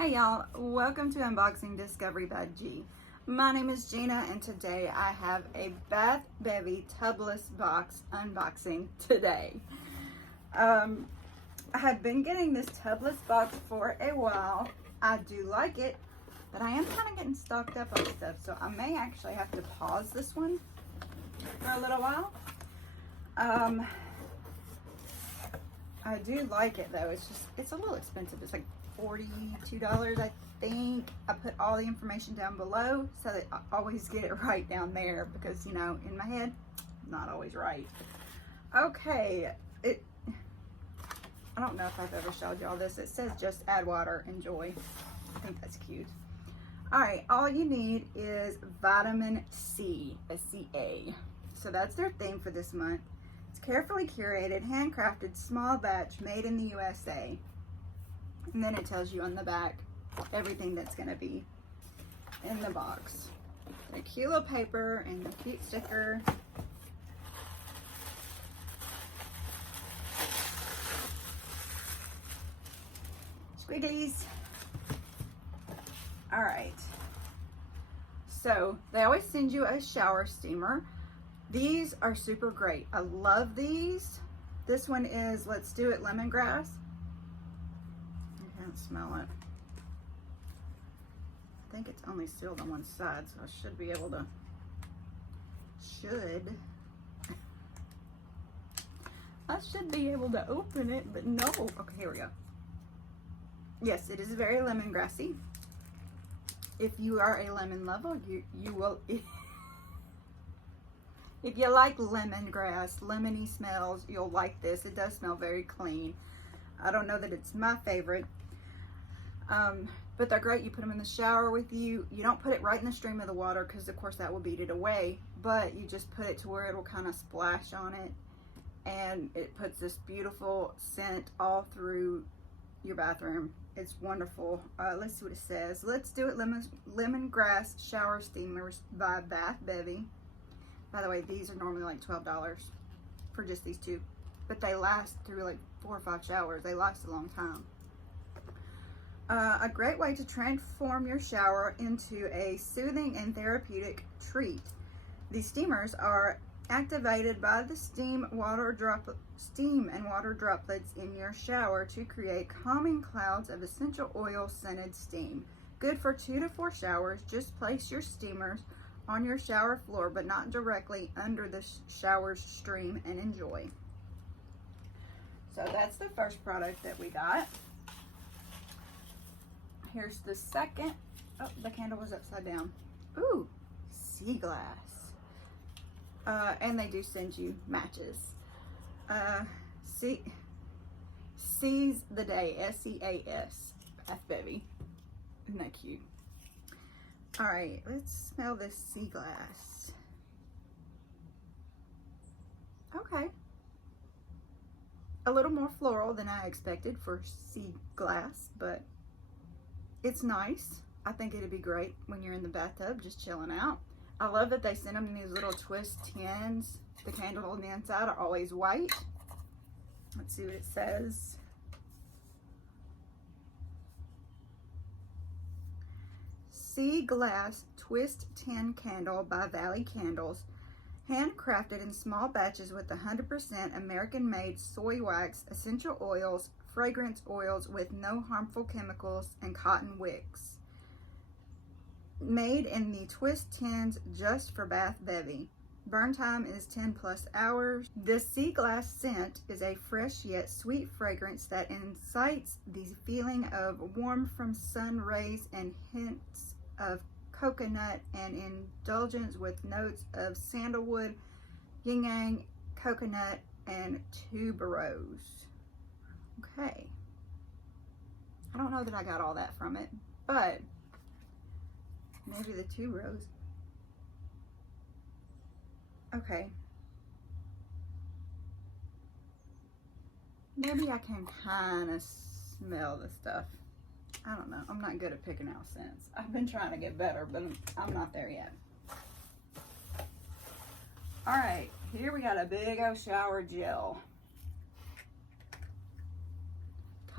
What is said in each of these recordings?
Hey y'all, welcome to Unboxing Discovery by G. My name is Gina and today I have a Bath Bevy tubless box unboxing today. I had been getting this tubless box for a while. I do like it, but I am kind of getting stocked up on stuff, so I may actually have to pause this one for a little while. I do like it though. It's a little expensive. It's like $42, I think. I put all the information down below so that I always get it right down there because, you know, in my head, not always right. Okay, I don't know if I've ever showed y'all this. It says just add water, enjoy. I think that's cute. All right, all you need is vitamin C, SCA. So that's their thing for this month. It's carefully curated, handcrafted, small batch, made in the USA. And then it tells you on the back everything that's going to be in the box. A cute little paper and a cute sticker. Squigglies. All right. So they always send you a shower steamer. These are super great. I love these. This one is Let's Do It Lemongrass. I can't smell it. I think it's only sealed on one side, so I should be able to, I should be able to open it, but no. Okay, here we go. Yes, it is very lemongrassy. If you are a lemon lover, you will, if you like lemongrass, lemony smells, you'll like this. It does smell very clean. I don't know that it's my favorite. But they're great. You put them in the shower with you. You don't put it right in the stream of the water because of course that will beat it away, but you just put it to where it will kind of splash on it, and it puts this beautiful scent all through your bathroom. It's wonderful. Let's see what it says. Let's Do It Lemongrass Shower Steamers by Bath Bevy. By the way, these are normally like $12 for just these two, but they last through like 4 or 5 showers. They last a long time. A great way to transform your shower into a soothing and therapeutic treat. These steamers are activated by the steam and water droplets in your shower to create calming clouds of essential oil scented steam. Good for 2 to 4 showers. Just place your steamers on your shower floor, but not directly under the shower's stream, and enjoy. So that's the first product that we got. Here's the second. Oh, the candle was upside down. Ooh, sea glass. And they do send you matches. Seize the Day, S-E-A-S, Bath Bevy. Isn't that cute? All right, let's smell this sea glass. Okay. A little more floral than I expected for sea glass, but it's nice. I think it'd be great when you're in the bathtub just chilling out. I love that they send them in these little twist tins. The candle on the inside are always white. Let's see what it says. Sea Glass Twist Tin Candle by Valley Candles. Handcrafted in small batches with 100% American-made soy wax, essential oils, fragrance oils with no harmful chemicals, and cotton wicks. Made in the twist tins just for Bath Bevy. Burn time is 10+ hours. This sea glass scent is a fresh yet sweet fragrance that incites the feeling of warmth from sun rays and hints of coconut and indulgence with notes of sandalwood, yin yang, coconut, and tuberose. Okay. I don't know that I got all that from it, but maybe the tuberose. Okay. Maybe I can kind of smell the stuff. I don't know. I'm not good at picking out scents. I've been trying to get better, but I'm not there yet. All right, here we got a big old shower gel.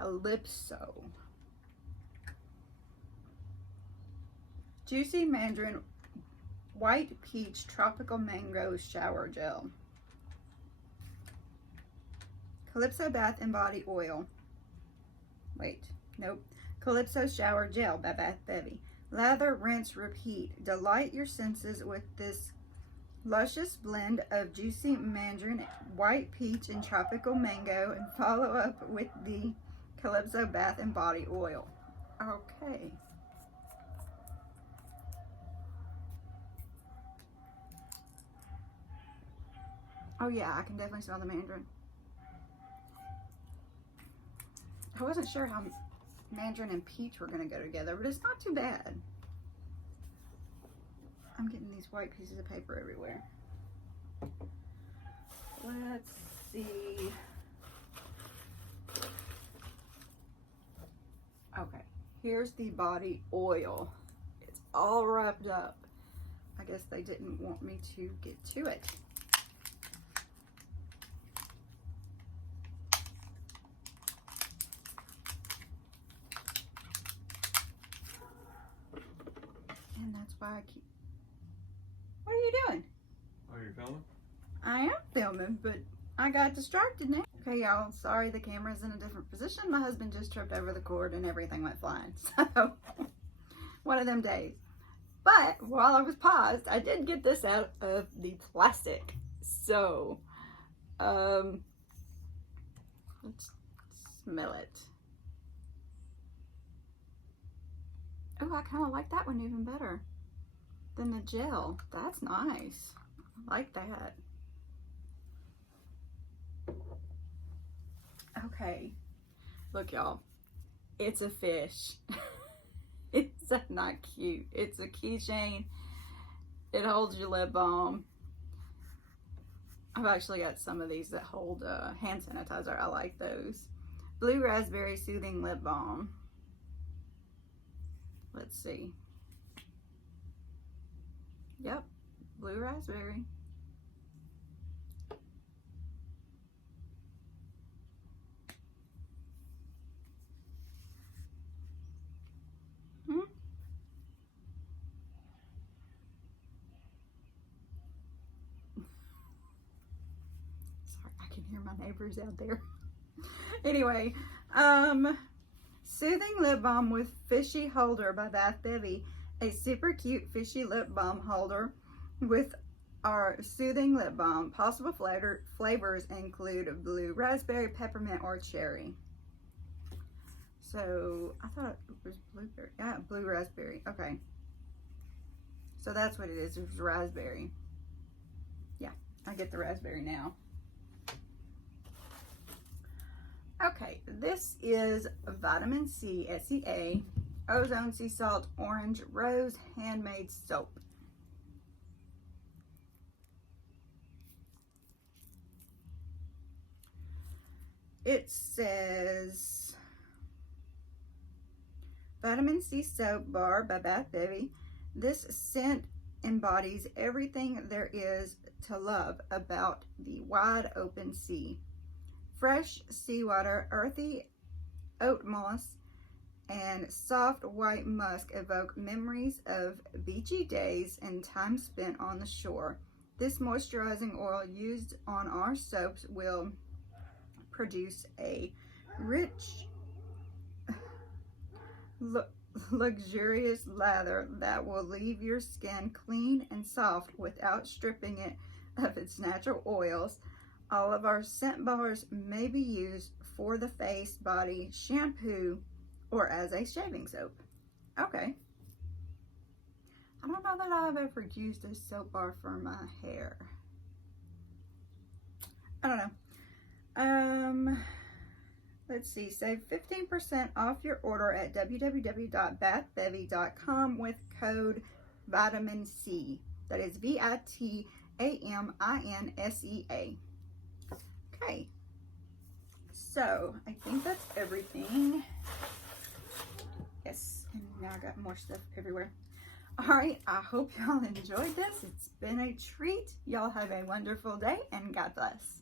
Calypso. Juicy Mandarin White Peach Tropical Mango Shower Gel. Calypso Bath and Body Oil. Wait, nope. Calypso Shower Gel by Bath Bevy. Lather, rinse, repeat. Delight your senses with this luscious blend of juicy mandarin, white peach, and tropical mango, and follow up with the Calypso Bath and Body Oil. Okay. Oh yeah, I can definitely smell the mandarin. I wasn't sure how mandarin and peach were going to go together, but it's not too bad. I'm getting these white pieces of paper everywhere. Let's see. Okay, here's the body oil. It's all wrapped up. I guess they didn't want me to get to it. And that's why I keep... What are you doing? Oh, you're filming? I am filming, but I got distracted now. Okay, y'all, sorry the camera's in a different position. My husband just tripped over the cord and everything went flying. So, one of them days. But while I was paused, I did get this out of the plastic. So, let's smell it. Oh, I kind of like that one even better than the gel. That's nice. I like that. Okay. Look, y'all. It's a fish. It's not cute. It's a keychain. It holds your lip balm. I've actually got some of these that hold hand sanitizer. I like those. Blue Raspberry Soothing Lip Balm. Let's see. Yep, blue raspberry. Sorry, I can hear my neighbors out there. Anyway, Soothing Lip Balm with Fishy Holder by Bath Bevy. A super cute fishy lip balm holder with our soothing lip balm. Possible flavors include blue raspberry, peppermint, or cherry. So I thought it was blueberry. Yeah, blue raspberry. Okay. So that's what it is. It's raspberry. Yeah, I get the raspberry now. Okay, this is Vitamin C, SCA, Ozone Sea Salt, Orange, Rose, Handmade Soap. It says Vitamin C Soap Bar by Bath Bevy. This scent embodies everything there is to love about the wide open sea. Fresh seawater, earthy oat moss, and soft white musk evoke memories of beachy days and time spent on the shore. This moisturizing oil used on our soaps will produce a rich, luxurious lather that will leave your skin clean and soft without stripping it of its natural oils. All of our scent bars may be used for the face, body, shampoo, or as a shaving soap. Okay. I don't know that I've ever used a soap bar for my hair. I don't know. Let's see. Save 15% off your order at www.bathbevy.com with code Vitamin C. That is VITAMINSEA. Okay, so I think that's everything. Yes, and now I got more stuff everywhere. All right, I hope y'all enjoyed this. It's been a treat. Y'all have a wonderful day, and God bless.